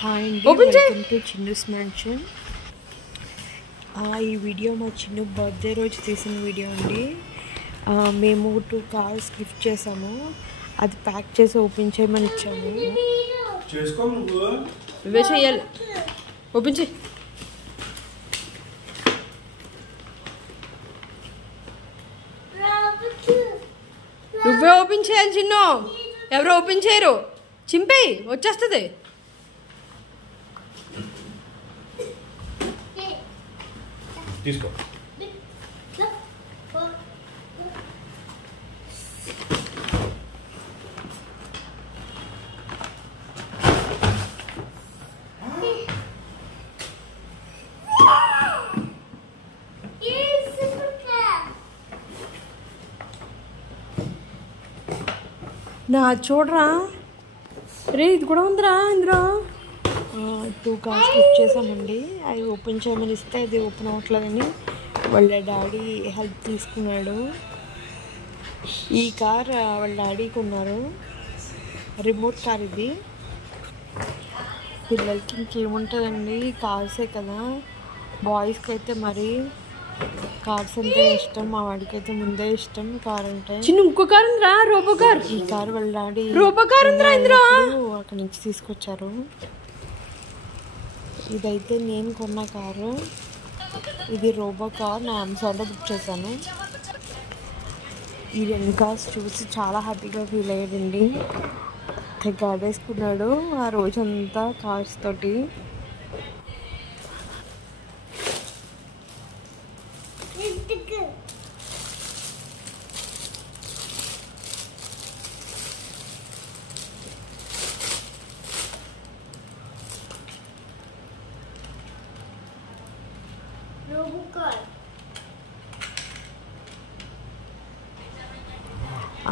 Hi అండి, welcome to Chinnu's mansion. ఈ video మా చిన్న బర్త్డే రోజు తీసిన వీడియో అండి. మేము 2 కార్స్ గిఫ్ట్ చేసాము. అది ప్యాక్ చేసి ఓపెన్ చేయమని ఇచ్చాము. నువ్వే చెయ్యాలి, ఓపెన్ చేయి. నువ్వే ఓపెన్ చేయాలి చిన్ను, ఎవరు ఓపెన్ చేయరు. చింపేయి, వచ్చేస్తుంది. తీసుకో. నా చూడరా రే, ఇది కూడా ఉందిరా ఇందులో. 2 కార్స్ గిఫ్ట్ చేసామండి. అవి ఓపెన్ చేయమని ఇస్తే అది ఓపెన్ అవ్వట్లేదని వాళ్ళ డాడీ హెల్ప్ తీసుకున్నాడు. ఈ కార్ వాళ్ళ డాడీకి ఉన్నారు, రిమోట్ కార్. ఇది పిల్లలకి ఇంకేముంటుందండి, కార్సే కదా. బాయ్స్కి అయితే మరి కార్స్ అంటే ఇష్టం, మా వాడికి అయితే ముందే ఇష్టం కార్ అంటే. చిన్న ఇంకో కార్ ఉందిరా, రోబో కార్. ఈ కార్ వాళ్ళ డాడీ రోబో కార్ ఉందిరా ఇందులో, అక్కడి నుంచి తీసుకొచ్చారు. ఇదైతే నేను కొన్న కారు, ఇది రోబో కార్. నా అమెజాన్లో బుక్ చేశాను. ఈ 2 కార్స్ చూసి చాలా హ్యాపీగా ఫీల్ అయ్యాడండి. తెగ ఆడేసుకున్నాడు ఆ రోజంతా కార్స్ తోటి.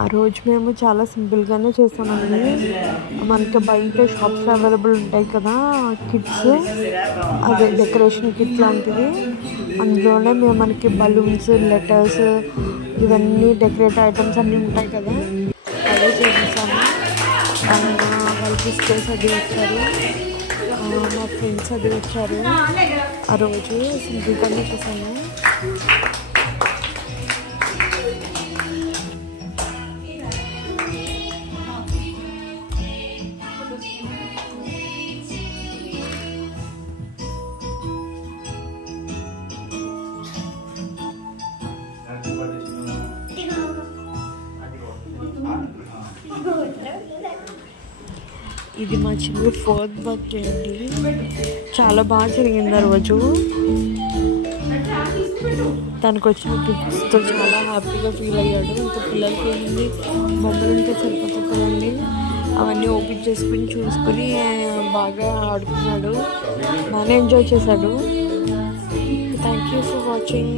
ఆ రోజు మేము చాలా సింపుల్గానే చేసామండి. మనకి బయట షాప్స్ అవైలబుల్ ఉంటాయి కదా కిట్స్, అదే డెకరేషన్ కిట్ లాంటివి. అందులోనే మేము మనకి బలూన్స్, లెటర్స్, ఇవన్నీ డెకరేట్ ఐటమ్స్ అన్నీ ఉంటాయి కదా, అదే చేసేసాము. వాళ్ళ సిస్టర్స్ అది వచ్చారు, మా ఫ్రెండ్స్ అది వచ్చారు. ఆ రోజు సింపుల్గానే చేసాము. ఇది మా చిన్న 4th బర్త్డే అండి. చాలా బాగా జరిగింది ఆ రోజు. తనకు వచ్చిన గిఫ్ట్స్తో చాలా హ్యాపీగా ఫీల్ అయ్యాడు. ఇంకా పిల్లలకి ఏంటి, బొమ్మలు ఉంటే సరిపోతుంది కదండి, అవన్నీ ఓపెన్ చేసుకుని చూసుకుని బాగా ఆడుకున్నాడు, బాగానే ఎంజాయ్ చేశాడు. Thank you for watching.